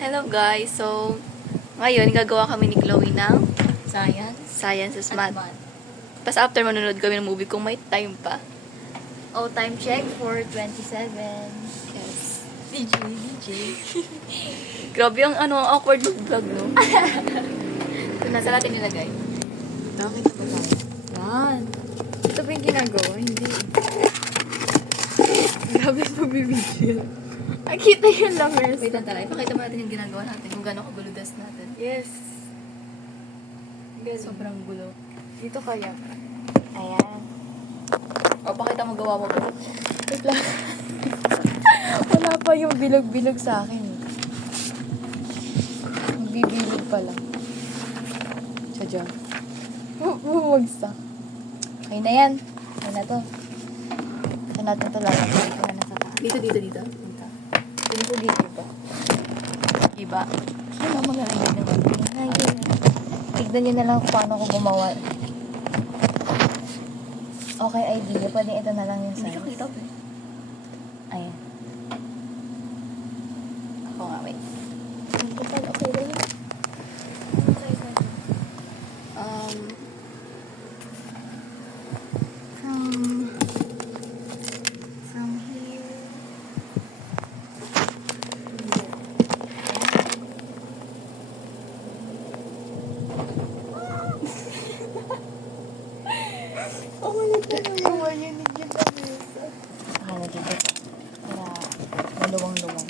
Hello guys, so ngayon gagawa kami ni Chloe ng Science Science is at Math. Math. Tapos after manonood kami ng movie kung may time pa. Oh, time check for 27. Yes. DJ. Grabe yung awkward mag-vlog, no? Ito na, saan natin nilagay? Nakita ba tayo? Yan. Ito ba yung ginagawa? Hindi. Grabe ang pagbibigil. Nakita yung lamers. Wait lang tala, ipakita mo natin yung ginagawa natin kung gano'ng kagulo desk natin. Yes. Ganun. Sobrang gulo. Dito kaya. Ayan. O, pakita mo gawa mo ko. Wait lang. Wala pa yung bilog-bilog sa akin. Magbibilog pa lang. Sadya. Bumagsak. Okay na yan. Okay na to. Ito natin ito lang. Ito na nasa taas. Dito. Dito. Pili ko dito ba? Iba. Ano magaling na naman? Tignan nyo na lang kung paano ko gumawa. Okay, idea. Pwede ito na lang yung Hindi size. ko kita pa. Ayan. Ako nga, wait. Okay ba yun? Um, from here. Oh, ulit na naman. Yanig yun na mesa. Akala dito. Para maluwang-luwang.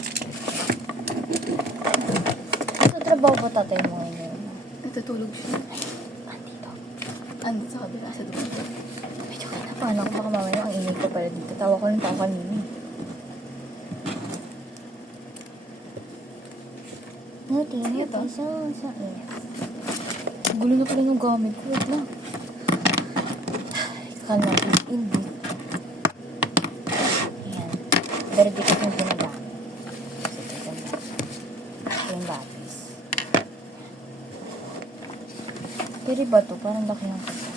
Sa trabaho ba tatay mo ngayon? Natutulog siya. Andito. Ano sa kabila sa dulo? Medyo ka na. Paano ko baka mamaya ang ingay ko pala dito? Tawa ko ng tawa kanina. Ito. Saan? Gulo na pala yung gamit ko. Wait lang. Kala natin. Hindi. Ayan. Pero dito yung ginagamit. Ito yung batteries. Pwede ba ito? Parang laki ng kasa.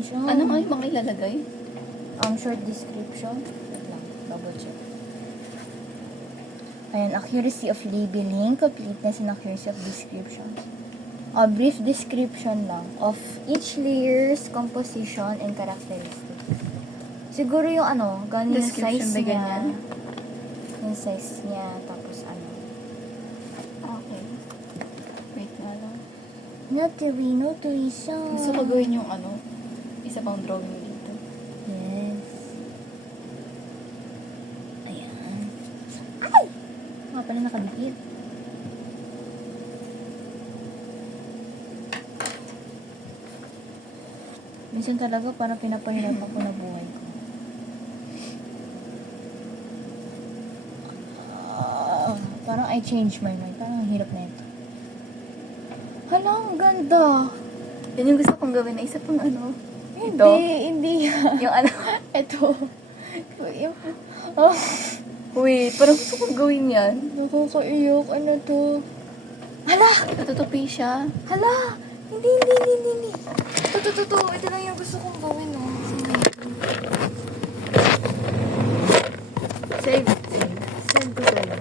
Sean. Ano nga yung mga ilalagay? Short description. Wait lang. Double check. Ayan, accuracy of labeling, completeness and accuracy of description. A brief description lang of each layer's composition and characteristics. Siguro yung ganun yung Description size ba niya. ganyan? Yung size niya, tapos Okay. Wait nga lang. Notary siya. Gusto ko gawin yung isa pang drawing dito. Yes. Ayan. Ay! Nga pala nakadikit. Minsan talaga parang pinapahirapan ko na buhay ko. Parang I changed my mind. Parang ang hirap na ito. Hala, ang ganda. Yan yung gusto kong gawin na isa pang Hindi yan. Yung Ito. Yung, oh, wait, parang gusto kong gawin yan. nakakaiyak. Ano to? Hala! Natutupi siya. Hala! Hindi. Ito. Ito lang yung gusto kong gawin, no? Save. Send ko sa'yo.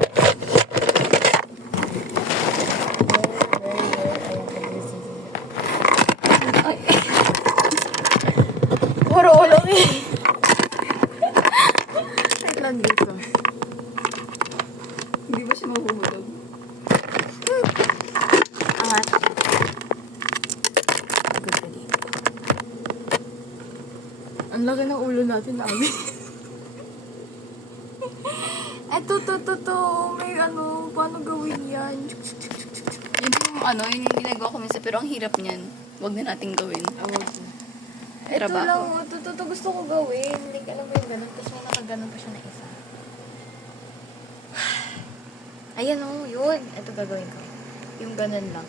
Ay, Puro ulo eh. wait lang dito. Hindi ba siya mahuhulog? Angat. Good ka dito. Ang laki ng ulo natin, Ami. Eto, to. May paano gawin yan? Yun yung ginagawa ko minsan, pero ang hirap niyan. Huwag na natin gawin. Ito Trabaho. lang, to gusto ko gawin. Like, alam mo yung ganun, tapos may nakaganon pa siya na isa. Ayan yun. Ito gagawin ko. Yung ganun lang.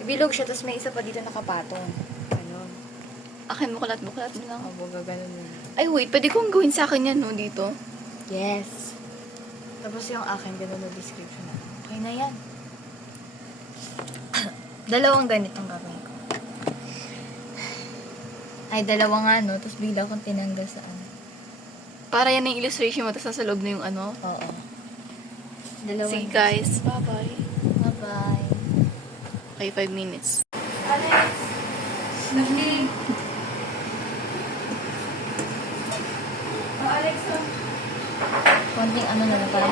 Ibilog siya, tapos may isa pa dito nakapatong. Ganun. Akin, bukulat mo lang. Abo, gaganon yun. Ay, wait, pwede kong gawin sa akin yan, no, dito. Yes. Tapos yung akin, ganun na description na. Okay na yan. Dalawang ganitong gagawin ko. Ay, dalawa nga, no? Tapos bigla akong tinanggal sa Para yan yung illustration mo, tapos nasa loob na yung ano. Oo. Dalawa. Sige guys, bye-bye. Bye-bye. Okay, 5 minutes. Alex! Lovely! Alex, konting ano na lang para